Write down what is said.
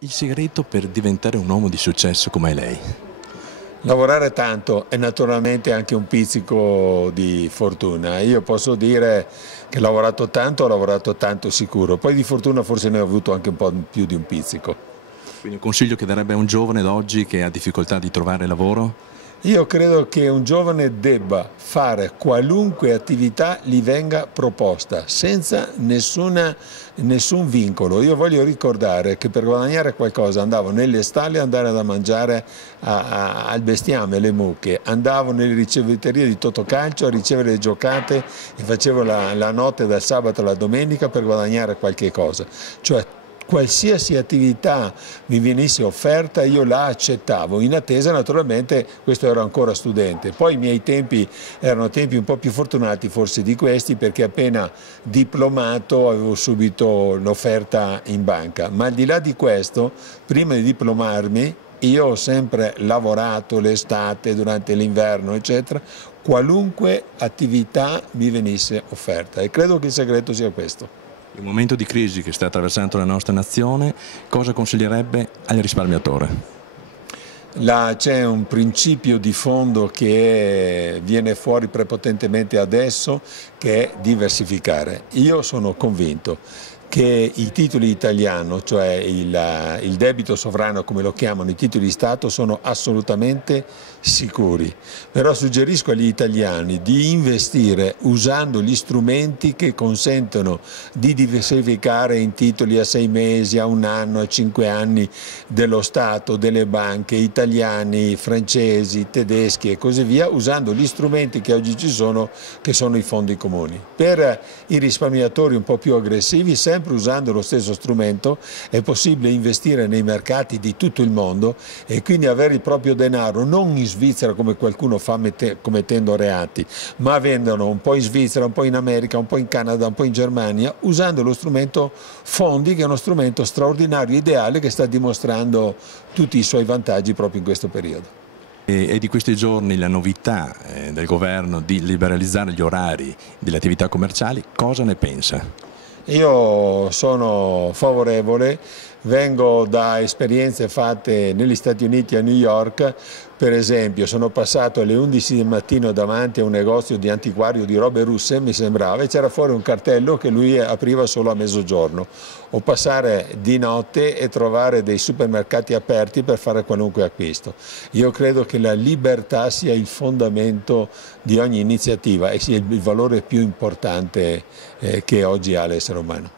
Il segreto per diventare un uomo di successo come lei? Lavorare tanto e naturalmente anche un pizzico di fortuna. Io posso dire che ho lavorato tanto sicuro, poi di fortuna forse ne ho avuto anche un po' più di un pizzico. Quindi un consiglio che darebbe a un giovane d'oggi che ha difficoltà di trovare lavoro? Io credo che un giovane debba fare qualunque attività gli venga proposta, senza nessun vincolo. Io voglio ricordare che per guadagnare qualcosa andavo nelle stalle a andare da mangiare al bestiame, le mucche, andavo nelle ricevuterie di Totocalcio a ricevere le giocate e facevo la notte dal sabato alla domenica per guadagnare qualche cosa. Cioè, qualsiasi attività mi venisse offerta io la accettavo, in attesa naturalmente, questo ero ancora studente, poi i miei tempi erano tempi un po' più fortunati forse di questi, perché appena diplomato avevo subito l'offerta in banca, ma al di là di questo, prima di diplomarmi io ho sempre lavorato l'estate, durante l'inverno eccetera, qualunque attività mi venisse offerta, e credo che il segreto sia questo. In un momento di crisi che sta attraversando la nostra nazione, cosa consiglierebbe al risparmiatore? C'è un principio di fondo che viene fuori prepotentemente adesso, che è diversificare. Io sono convinto che i titoli italiani, cioè il debito sovrano come lo chiamano, i titoli di Stato, sono assolutamente sicuri, però suggerisco agli italiani di investire usando gli strumenti che consentono di diversificare in titoli a 6 mesi, a 1 anno, a 5 anni dello Stato, delle banche, italiani, francesi, tedeschi e così via, usando gli strumenti che oggi ci sono, che sono i fondi comuni. Per i risparmiatori un po' più aggressivi, sempre usando lo stesso strumento, è possibile investire nei mercati di tutto il mondo e quindi avere il proprio denaro non in Svizzera come qualcuno fa commettendo reati, ma avendolo un po' in Svizzera, un po' in America, un po' in Canada, un po' in Germania, usando lo strumento fondi, che è uno strumento straordinario, ideale, che sta dimostrando tutti i suoi vantaggi proprio in questo periodo. È di questi giorni la novità del governo di liberalizzare gli orari delle attività commerciali, cosa ne pensa? Io sono favorevole, vengo da esperienze fatte negli Stati Uniti, a New York. Per esempio sono passato alle 11 del mattino davanti a un negozio di antiquario di robe russe, mi sembrava, e c'era fuori un cartello che lui apriva solo a mezzogiorno, o passare di notte e trovare dei supermercati aperti per fare qualunque acquisto. Io credo che la libertà sia il fondamento di ogni iniziativa e sia il valore più importante che oggi ha l'essere umano.